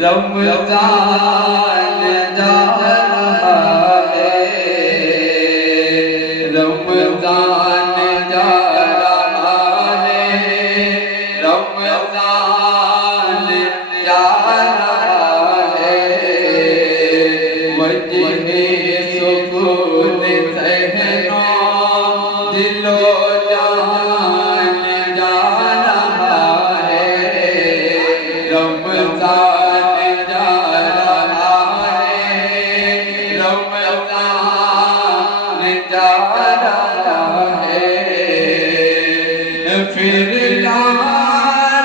रमज़ान जा रहा है, रमज़ान जा रहा है, रमज़ान जा रहा है। वजह सुकून सहनो दिलो जान जा रहा है, रमज़ान जा रहा है, रमज़ान जा रहा है। फिर लाज़ते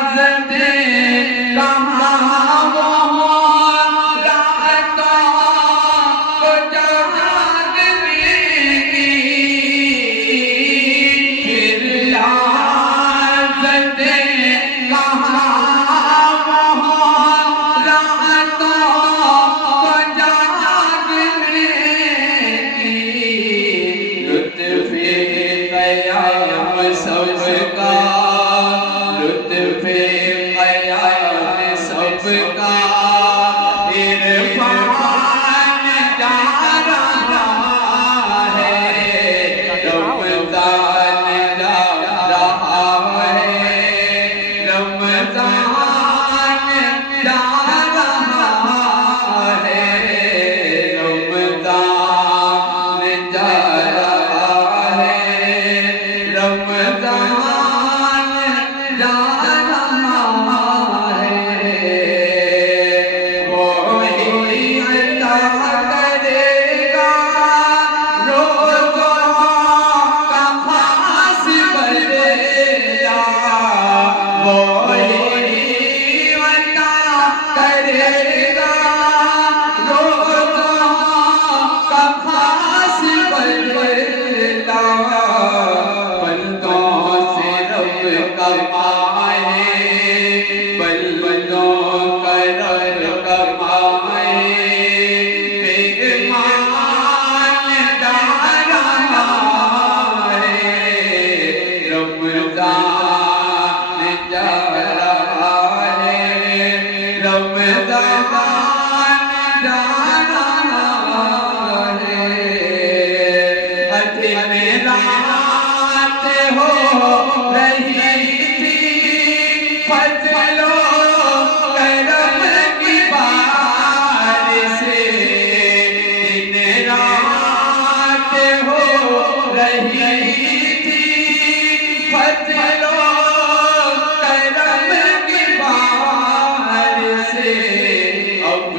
कहाँ वो रातों को जागने की, फिर लाज़ते कहाँ वो रातों को जागने की। लुत्फ़े क़याम सबका, लुत्फ़े क़याम सबका, इरफ़ान जा रहा है, रमज़ान जा रहा है, रमज़ान जा रहा है, रमज़ान जा रहा है, रमज़ान जा रहा है। वो ही अता करेगा रोज़ों का खास बदला, वो ही अता करेगा रोज़ों का खास बदला। बंदों से रब कमाए, बंदों का रब कमाए, बेईमान जा रहा है, रमज़ान जा रहा है, रमज़ान जा रहा है। अति में रात हो रही थी, फजलो करम की बारिश, दिन रात हो रही थी, फजलो करम की बारिश। अब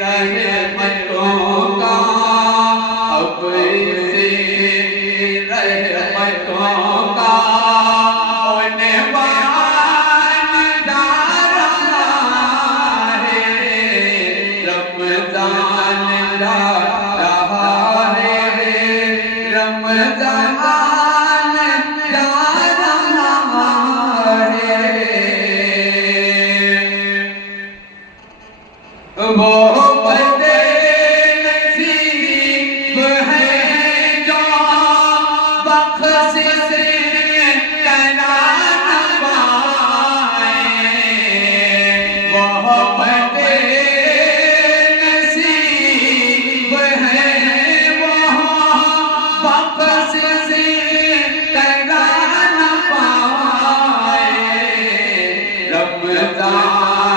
रहमतों का, अब से रहमतों का उन्वान जा रहा है, रमज़ान जा रहा है, रमज़ान जा रहा है। वो बदे नसीब है जो बख्शिश करा न पाए, वो बदे नसीब है वो बख्शिश करा न पाए। रमज़ान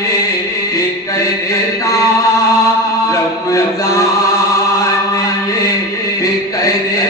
ये करता, रमज़ान ये करता